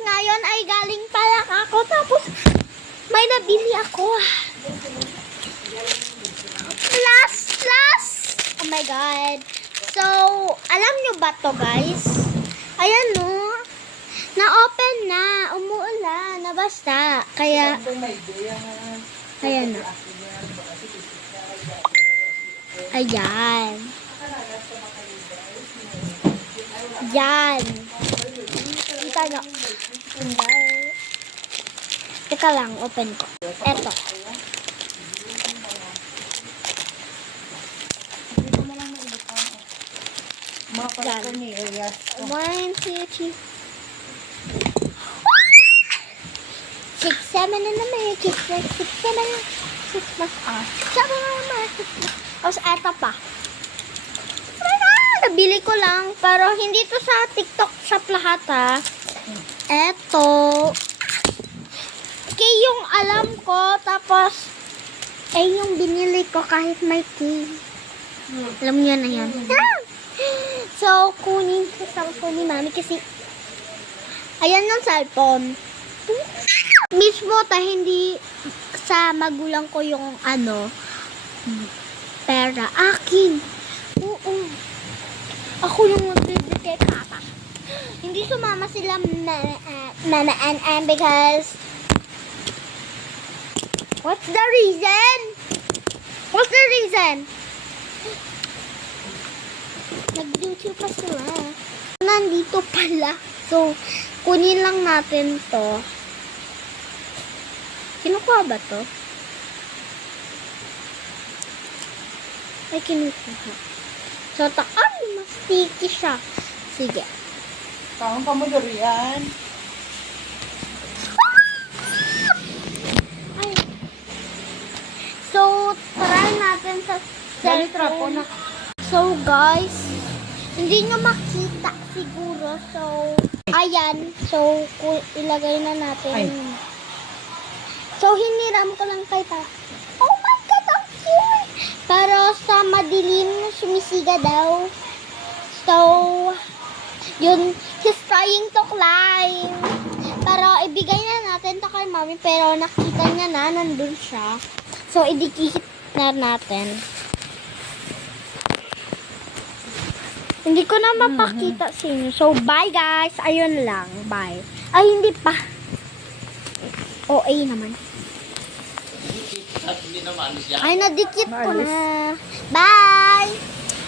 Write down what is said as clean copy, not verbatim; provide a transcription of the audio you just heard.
ngayon ay galing pala ako. Tapos, may nabili ako. Plus. Oh my God. So, alam nyo ba to guys? Ayan no. Na-open na. Umuulan. Nabasa. Kaya, ayan na. Ayan. Yan. Kita nyo. Teka lang, open ko. Eto. Yan. 1, 2, 3. 6, 7 na naman. 6, 7 na. 6 plus 7 na naman. Tapos eto pa. Nabili ko lang, pero hindi to sa TikTok shop lahat ha. Eto. Okay, yung alam ko, tapos, yung binili ko kahit may key. Alam niyo na yan. So, kunin ko sa cellphone ni Mami kasi, ayan ng cellphone. Mismo ta, hindi sa magulang ko yung pera. Akin. Oo. Ako yung magbibigay papa. Hindi sumama sila mama and because what's the reason? What's the reason? Nag-YouTube pa sila. Nandito pala. So, kunin lang natin to. Kinukuha ba to? Ay, kinukuha. So, mas sticky siya. Sige. Kahon pa mo durian. Ay. So, try natin sa cellphone. So, guys, hindi nyo makita siguro. So, ayan. So, ilagay na natin. Ay. So, hiniram ko lang kay ta. Oh my God, ang cute! Pero sa madilim, sumisiga daw. So, yun, he's trying to climb. Pero, ibigay na natin to kay Mami. Pero, nakita niya na, nandun siya. So, idikit na natin. Hindi ko na mapakita sa inyo. So, bye guys. Ayun lang. Bye. Ay, hindi pa. OA naman. Ay, nadikit ko na. Bye!